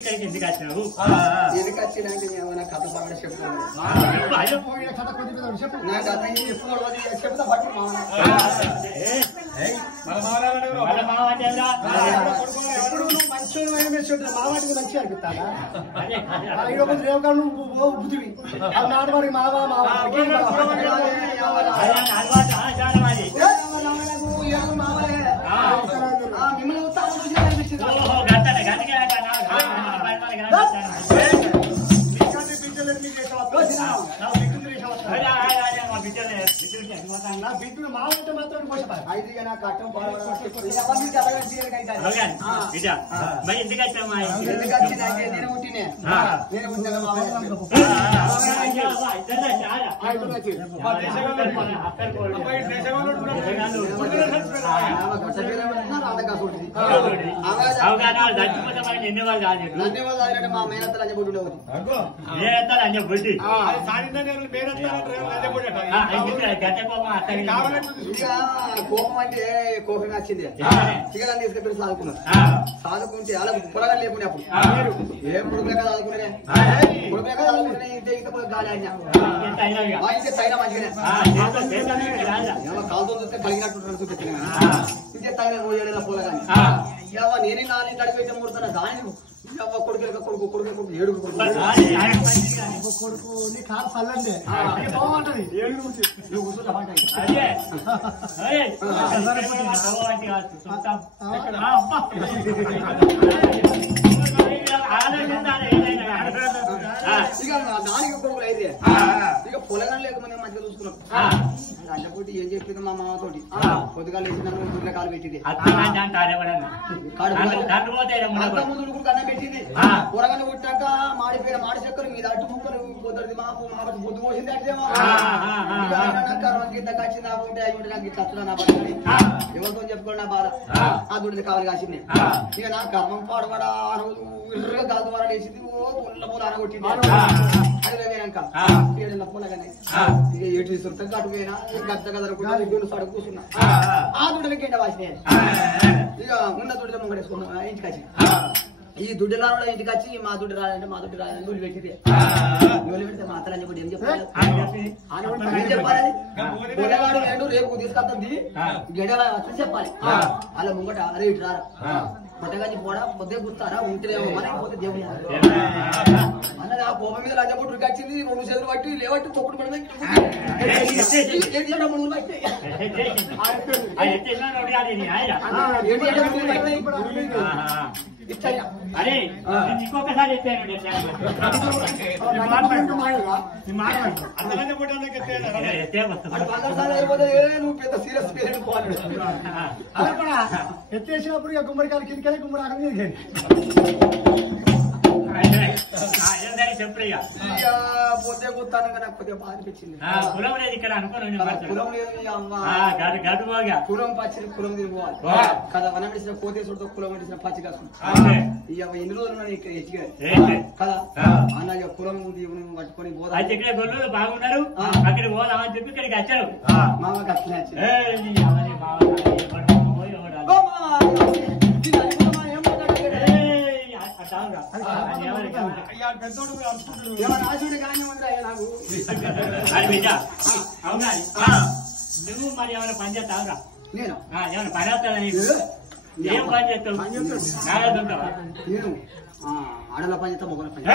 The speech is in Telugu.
ఎందుకు వచ్చినావు ఎందుకు వచ్చినాక ఏమైనా కథ బాగా చెప్తాను కథ కొద్దిగా చెప్పు నా కథ చెప్తా పట్టు ఎప్పుడు నువ్వు మంచి మావాటికి మంచిగా అనిపిస్తాడా రేవుకాడు నువ్వు బుద్ధివి నాటవాడికి మావా మిమ్మల్ని ఉత్సాహం అనిపిస్తుంది నా బిడ్డను మావంటే మాత్రం అయితే నా కట్టం ఎందుకు వచ్చిందంటే నేను పుట్టినే నేను ధన్యవాదాలు మా మేనత్త లంజబొడ్డు కోపం అంటే కోపం వచ్చింది చికెన్ తీసుకెళ్ళి సాదుకున్నాను సాదుకుంటే అలా పొలగా లేకుండా అప్పుడు ఏం పుడుకులేక సాదుకునే పుడుకులేక సాదుకుంటే ఇంత గాలి అయినా మా ఇంటే తైన మంచిగానే కాలుతో చూస్తే కలిగినట్టు చూపించిన ఇంతే తైన రోజు ఏడైనా పొలగాని నేనే నాలుగు అడిగి పెట్టే ముడుతున్నా దాని కొడుకు కొడుకు ఏడుగు కొడుకు నీ కాలు చల్లండి బాగుంటది నువ్వు కూర్చుంటా ఇక దానికి కొడుకులు అయితే ఇక పొలగాని లేకపోతే మంచిగా చూసుకున్నాం అంటపోటీ ఏం చెప్పింది మా మామతోటి పొద్దుగా లేచిన ఊర్లో కాలు పెట్టింది కన్నా పెట్టింది పొరగానే పుట్టాక మాడిపోయిన మాడి చెక్కలు మీద అటు ముక్కలు పొద్దుది మాకు మాకు బొద్దు పోసింది అట్టేమో కింద కచ్చి నాకు ఉంటే అవి ఉంటే నాకు ఇట్లా వచ్చున్నా నా పడుతుంది ఎవరితో చెప్పుకోండి నా బాధ ఆ దుడిది కావాలి కాసింది ఇక నా కర్మం పాడబడా ఇర్రగా కాదు వర వేసింది ఓ పుల్ల పూల అనగొట్టింది అది వేయక ఏడెళ్ళ పూలగానే ఇక ఏటు తీసుకుంటాం అటు పోయినా గద్ద కదలకుండా గుండు సడు కూర్చున్నా ఆ దుడ్డలకి ఎండ వాసినాయి ఇక ఉన్న దుడ్డ ముంగడేసుకున్నా ఇంటికి వచ్చి ఈ దుడ్డులా ఇంటికి వచ్చి మా దుడ్డు రాలంటే మా దుడ్డు రాలని దుడ్డు పెట్టింది నూనె పెడితే మా అత్తలని చెప్పి ఏం చెప్పాలి ఏం చెప్పాలి పొలగాడు లేడు రేపు తీసుకొస్తుంది గెడ వచ్చి చెప్పాలి అలా ముంగట అరే ఇటు రారా పొట్టగాని పోడా పొద్దే గుర్తారా ఉంటేమో మన పోతే దేవుని అన్నది ఆ కోప మీద లంజబొట్టు వచ్చింది 2 చేతులు పట్టి లేవట్టి తొక్కుడు పడదా ఇంకొకసారి నువ్వు పెద్ద సీరియస్ పేరెంట్ పోవాలి ఎత్తేసినప్పుడు ఇక గుమ్మడికాయలు కిందకెళ్ళి గుమ్మడి ఆకలి పొద్దే గుర్తాను నాకు కొద్దిగా బాధ అనిపించింది కులం పచ్చి కులం తిరిగిపోవాలి కదా వనం వేసిన పోతే చూడతో కులం వేసిన పచ్చి కాసుకుంటా ఇక ఎన్ని రోజులు ఎచ్చిగా కదా అన్న కులం పట్టుకొని గొల్లు బాగున్నారు అక్కడ పోదామని చెప్పి ఇక్కడికి వచ్చారు మామకి అట్లనే నువ్వు మరి ఏమైనా పని చేస్తావురా నేను ఏమైనా పని వస్తావని ఏం పని చేస్తావు నేను ఆడల పని చేస్తా మొగల పని